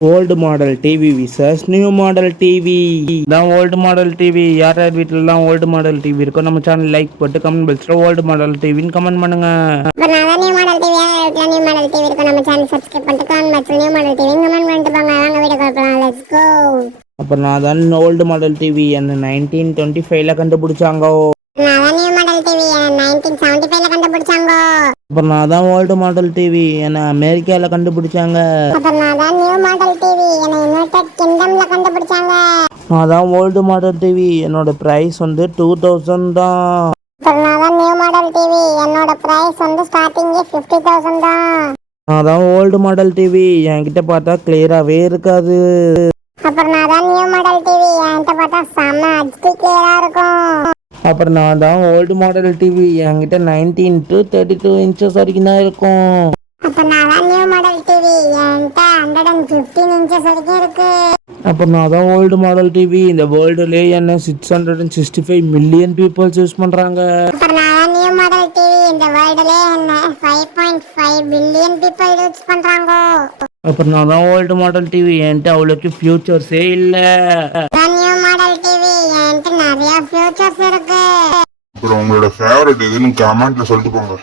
Old model TV versus new model TV தான். Old model TV யார் யார் வீட்டிலலாம் ஓல்டு மாடல் டிவி இருக்கோ நம்ம சேனல் லைக் போட்டு கமெண்ட் பாக்ஸில் ஓல்டு மாடல் டிவின்னு கமெண்ட் பண்ணுங்க. இப்போ நான் தான் new model TV new model TV இருக்கும் நம்ம சேனல் சப்ஸ்கிரைப் பண்ணிட்டு கமெண்ட் பாக்ஸில் நியூ மாடல் டிவி கமெண்ட் பண்ணிட்டு போங்க. வாங்க வீடியோ பார்க்கலாம். Let's go. அப்புறம் நான் தான் ஓல்டு மாடல் டிவி என்ன 1925 கண்டுபிடிச்சாங்க. நான் தான் நியூ மாடல் டிவி 1975 கண்டுபிடிச்சாங்க. அப்புறம் நான் தான் ஓல்டு மாடல் டிவி என்ன அமெரிக்காவில் கண்டுபிடிச்சாங்க. அப்புறம் நான் தான் நியூ மாடல் டிவி யுனைடெட் கிங்டம்ல கண்டுபிடிச்சாங்க. நான் தான் ஓல்டு மாடல் டிவி என்னோட ப்ரைஸ் வந்து 2000 தான். அப்புறம் நான் தான் நியூ மாடல் டிவி என்னோட பிரைஸ் வந்து ஸ்டார்டிங்கே 50,000 தான். நான் தான் ஓல்டு மாடல் டிவி என்கிட்ட பார்த்தா கிளியராகவே இருக்காது. அப்புறம் நான் தான் நியூ மாடல் டிவி என்கிட்ட பார்த்தா செம்ம HD கிளியரா இருக்கும். அப்புறம் நான் தான் ஓல்டு மாடல் டிவி என்கிட்ட 19 to 32 இன்ச்சஸ் வரைக்கும் தான் இருக்கும். அப்புறம் நான் தான் நியூ மாடல் டிவி என்கிட்ட 115 இன்ச்சஸ் வரைக்கும் இருக்கு. அப்புறம் நான் தான் ஓல்டு மாடல் டிவி இந்த வேர்ல்டுலேயே என்ன 665 மில்லியன் பீப்புள்ஸ் யூஸ் பண்ணுறாங்க. அப்புறம் நான் தான் நியூ மாடல் டிவி இந்த வேர்ல்டுலே என்ன 5.5 பில்லியன் பீப்புள் யூஸ் பண்றாங்க. அப்புறம் நான் தான் ஓல்டு மாடல் டிவி என்கிட்ட அவ்வளோக்கு ஃபியூச்சர்ஸே இல்லை. நியூ மாடல் டிவி என்கிட்ட நிறைய ஃபியூச்சர்ஸ் இருக்கு. அப்புறம் உங்களோட ஃபேவரட் எதுன்னு கமெண்ட்ல சொல்லிட்டு போங்க.